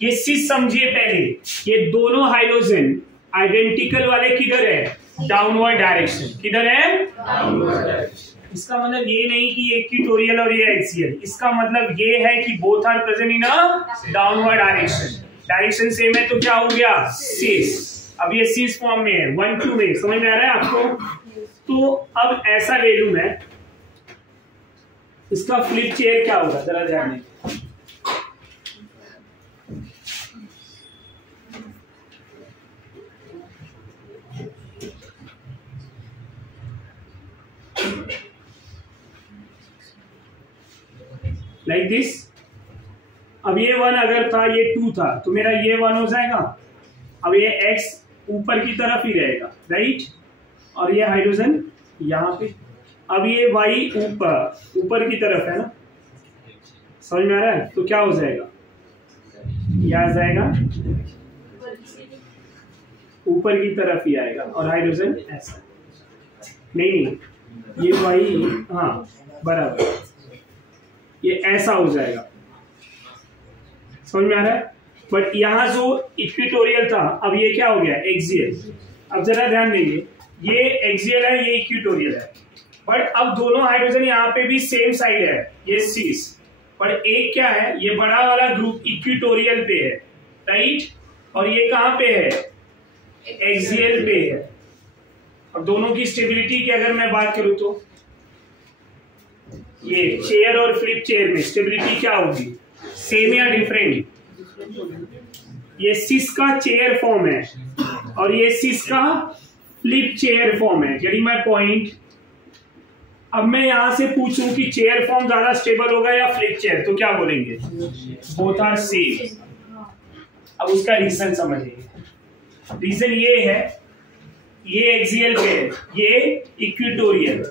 ये सिस समझिए पहले, ये दोनों हाइड्रोजन आइडेंटिकल वाले किधर है? Downward direction. किधर है? Downward direction. इसका मतलब ये नहीं कि ये इक्वेटोरियल और ये एक्सियल, इसका मतलब ये है कि both are present in a downward direction. Direction same है तो क्या हो गया? सिस। अब ये सिस फॉर्म में है 1,2 में। समझ में आ रहा है आपको? तो अब ऐसा ले लूं मैं, इसका फ्लिप चेयर क्या होगा जरा ध्यान दें। Like this. अब ये 1 अगर था, ये 2 था, तो मेरा ये 1 हो जाएगा। अब ये x ऊपर की तरफ ही रहेगा, राइट, और ये हाइड्रोजन यहाँ पे। अब ये y ऊपर की तरफ है ना, समझ में आ रहा है? तो क्या हो जाएगा? ये आ जाएगा ऊपर की तरफ ही आएगा और हाइड्रोजन ऐसा। नहीं, ये y, हाँ बराबर, ये ऐसा हो जाएगा। समझ में आ रहा है? बट यहां जो इक्वेटोरियल था, अब ये क्या हो गया? एक्सियल। अब जरा ध्यान देंगे, ये एक्सियल है, ये इक्वेटोरियल है, बट अब दोनों हाइड्रोजन यहाँ पे भी सेम साइड है, ये सिस। पर एक क्या है, ये बड़ा वाला ग्रुप इक्वेटोरियल पे है, राइट, और ये कहां पे है? एक्सियल पे है। अब दोनों की स्टेबिलिटी की अगर मैं बात करूं तो ये चेयर और फ्लिप चेयर में स्टेबिलिटी क्या होगी? सेम या डिफरेंट? ये सिस का चेयर फॉर्म है और ये सिस का फ्लिप चेयर फॉर्म है। यानी माय पॉइंट, अब मैं यहां से पूछूं कि चेयर फॉर्म ज्यादा स्टेबल होगा या फ्लिप चेयर, तो क्या बोलेंगे? Both are same. अब उसका रीजन समझिए। रीजन ये है, ये एक्सियल पे है, ये इक्वेटोरियल,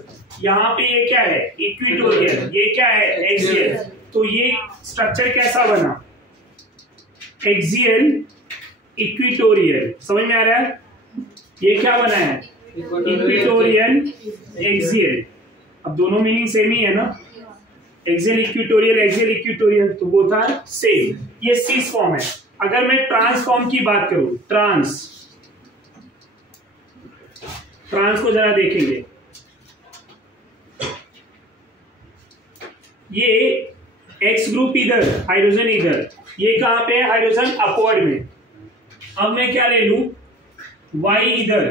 यहाँ पे ये क्या है? इक्वेटोरियल, ये क्या है? एक्सियल। तो ये स्ट्रक्चर कैसा बना? Axial, equatorial. समझ में आ रहा है? ये क्या बना है? Equatorial, axial. अब दोनों मीनिंग सेम ही है ना, एक्सियल इक्विटोरियल, तो बोथ आर सेम। ये सिस फॉर्म है। अगर मैं ट्रांस फॉर्म की बात करूं, ट्रांस को जरा देखेंगे। ये एक्स ग्रुप इधर, हाइड्रोजन इधर, ये कहां पे है? हाइड्रोजन अपवर्ड में। अब मैं क्या ले लूं? वाई इधर,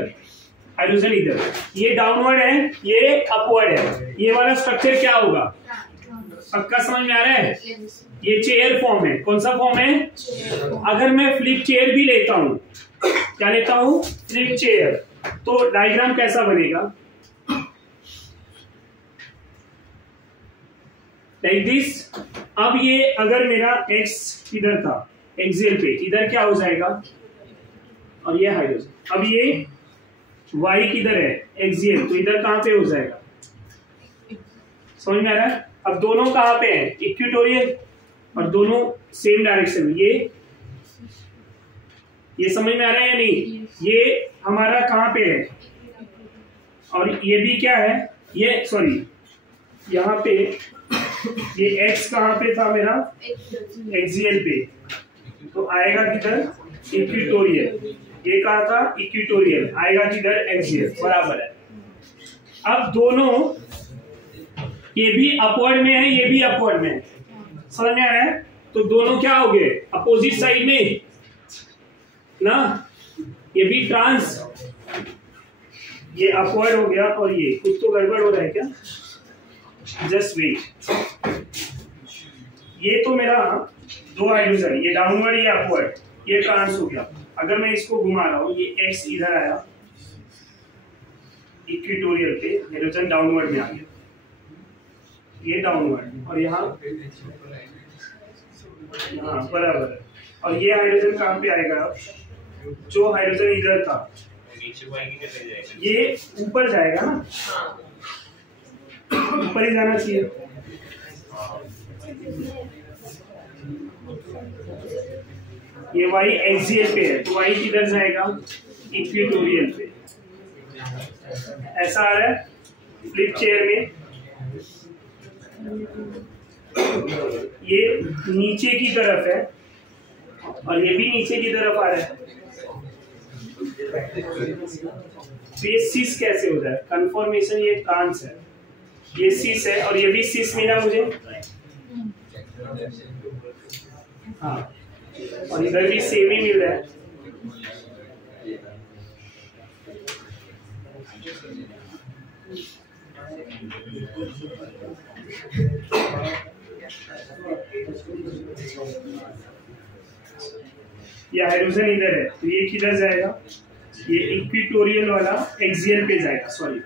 हाइड्रोजन इधर, ये डाउनवर्ड है, ये अपवर्ड है। ये वाला स्ट्रक्चर क्या होगा? पक्का समझ में आ रहा है? ये चेयर फॉर्म है। कौन सा फॉर्म है? अगर मैं फ्लिप चेयर भी लेता हूं, क्या लेता हूं? फ्लिप चेयर, तो डायग्राम कैसा बनेगा? Like this. अब ये अगर मेरा एक्स इधर था, एक्सियल पे, इधर क्या हो जाएगा? और ये हाइड्रोजन। अब ये वाई किधर है? एक्सियल, तो इधर कहां पे हो जाएगा? समझ में आ रहा है? अब दोनों कहां पे हैं? इक्विटोरियल, और दोनों सेम डायरेक्शन में। ये समझ में आ रहा है या नहीं? ये हमारा कहां पे है? और ये भी क्या है? ये सॉरी, यहाँ पे ये एक्स कहां पे था मेरा? एक्सियल पे, तो आएगा किधर? इक्विटोरियल। ये कहा था? इक्विटोरियल, आएगा किधर? एक्सियल। बराबर है। अब दोनों, ये भी अपवर्ड में है, ये भी अपवर्ड में है। समझ में आ रहा है? तो दोनों क्या हो गए? अपोजिट साइड में ना। ये भी ट्रांस, ये अपवर्ड हो गया, और ये कुछ तो गड़बड़ हो रहा है क्या? Just wait. ये तो मेरा दो हाइड्रोजन, ये डाउनवर्ड, ये अपवर्ड, ये ट्रांस हो गया। अगर मैं इसको घुमा रहा हूं, ये एक्स इधर आया इक्विटोरियल पे, हाइड्रोजन डाउनवर्ड में आ गया, ये डाउनवर्ड, और यहाँ बराबर है। और ये हाइड्रोजन कहां पे आएगा? जो हाइड्रोजन इधर था, ये ऊपर जाएगा ना, ऊपर ही जाना चाहिए। ये वाई एक्सियल पे है, तो वाई किधर जाएगा? इक्विटोरियल पे। ऐसा आ रहा है फ्लिप चेयर में। ये नीचे की तरफ है, और ये भी नीचे की तरफ आ रहा है। तो ये सिस कैसे हो जाए? कंफर्मेशन, ये ट्रांस है, ये सिस है, और ये भी सिस मिला मुझे। हाँ, और इधर भी सेम ही मिल रहा है। ये हाइड्रोजन इधर है, तो ये किधर जाएगा? ये इक्विटोरियल वाला एक्सियल पे जाएगा। सॉरी,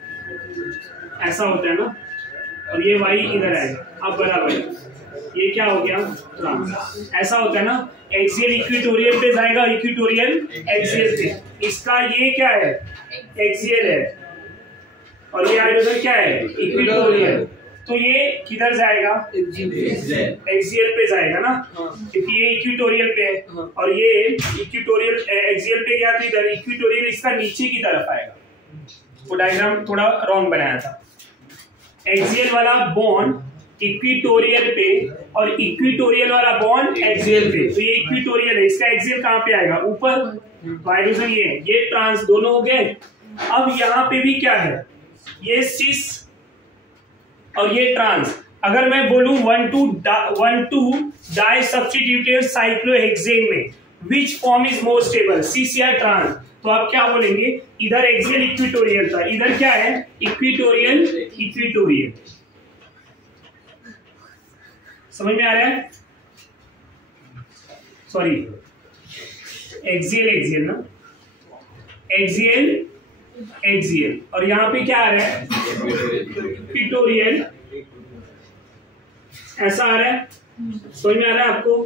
ऐसा होता है ना। और ये वाई इधर आएगा। अब बराबर है, ये क्या हो गया? ट्रांस। ऐसा होता है ना, एक्सियल इक्विटोरियल पे जाएगा, इक्विटोरियल एक्सियल पे। इसका ये क्या है? एक्सियल है, और ये हाइड्रोजन क्या है? इक्विटोरियल। तो ये किधर जाएगा? एक्सियल पे जाएगा ना, क्योंकि ये इक्विटोरियल पे है, और ये इक्विटोरियल एक्सियल पे गया, तो इधर इक्विटोरियल इसका नीचे की तरफ आएगा। वो डायग्राम थोड़ा रॉन्ग बनाया था। एक्सियल वाला बॉन्ड इक्विटोरियल पे, और इक्विटोरियल वाला बॉन्ड एक्सियल पे। तो ये इक्विटोरियल है, इसका एक्सियल कहां पे आएगा? ऊपर। हाइड्रोजन ये ट्रांस, दोनों हो गए। अब यहाँ पे भी क्या है? ये सिस और ये ट्रांस। अगर मैं बोलूं 1,2 डाई सब्स्टिट्यूटेड साइक्लोहेक्सेन में which form is more stable, cis या ट्रांस, तो आप क्या बोलेंगे? इधर एक्सियल इक्विटोरियल था, इधर क्या है? Equatorial equatorial. समझ में आ रहा है? सॉरी, एक्सियल एक्सियल ना, एक्सियल एक्सियल, और यहां पे क्या आ रहा है? इक्विटोरियल। ऐसा आ रहा है? समझ में आ रहा है आपको?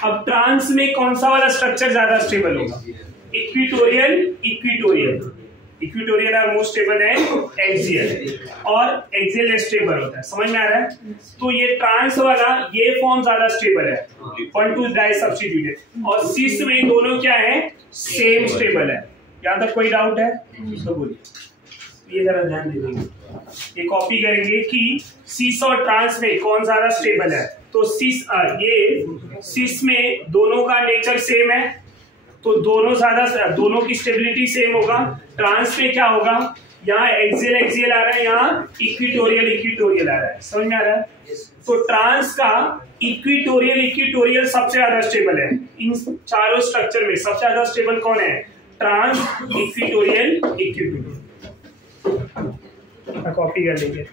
अब ट्रांस में कौन सा वाला स्ट्रक्चर ज्यादा स्टेबल होगा? Equatorial equatorial. इक्विटोरियल और मोस्ट स्टेबल है एक्सियल, और एक्सियल लेस स्टेबल होता है। समझ में आ रहा है? तो ये ट्रांस वाला ये फॉर्म ज्यादा स्टेबल है, 1,2 डाई सब्स्टिट्यूटेड, और सिस में दोनों क्या है, सेम स्टेबल है। यहां तक कोई डाउट है तो बोलिए। ये जरा ध्यान दीजिए, ये कॉपी करेंगे कि सिस और ट्रांस में कौन ज्यादा स्टेबल है। तो सिस ये सिस में दोनों का नेचर सेम है, तो दोनों की स्टेबिलिटी सेम होगा। ट्रांस में क्या होगा, यहाँ एक्सियल एक्सियल आ रहा है, यहाँ इक्विटोरियल इक्विटोरियल आ रहा है। समझ में आ रहा है? तो ट्रांस का इक्विटोरियल इक्विटोरियल सबसे ज्यादा स्टेबल है। इन चारों स्ट्रक्चर में सबसे ज्यादा स्टेबल कौन है, ट्रांस, इक्विटोरियल इक्विटोरियल। कॉपी कर लीजिए।